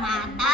妈妈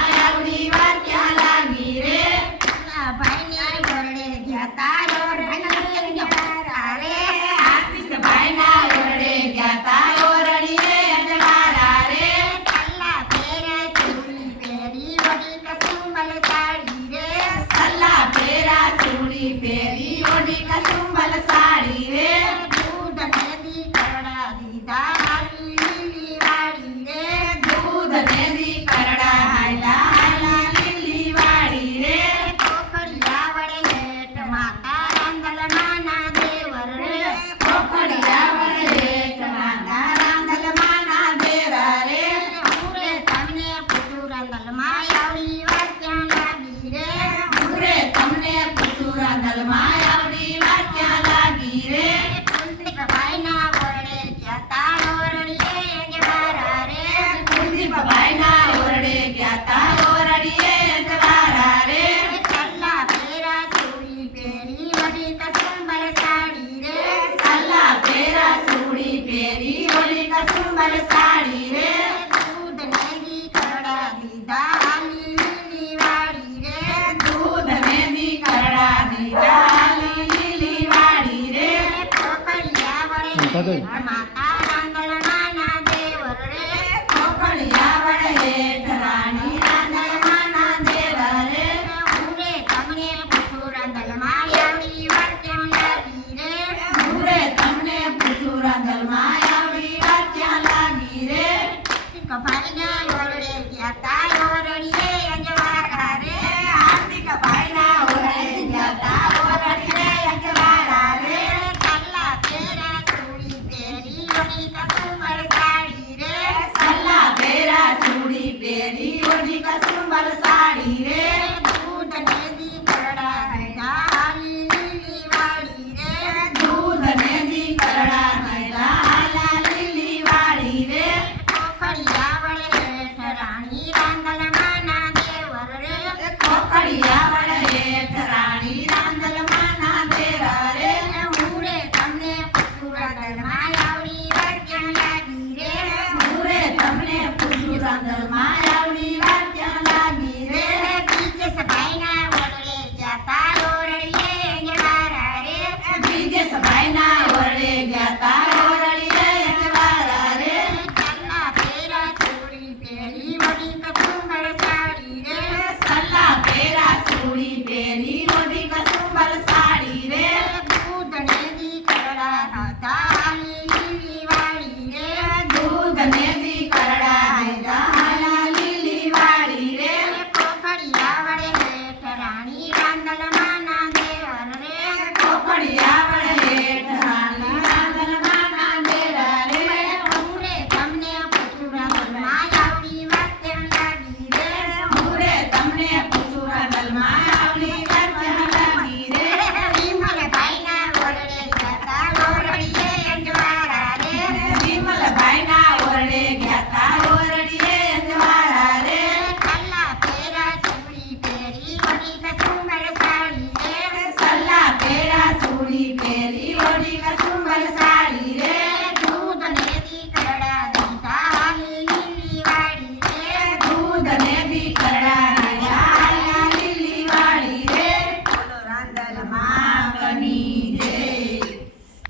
Amen. Amen. કસુંબર sari રે.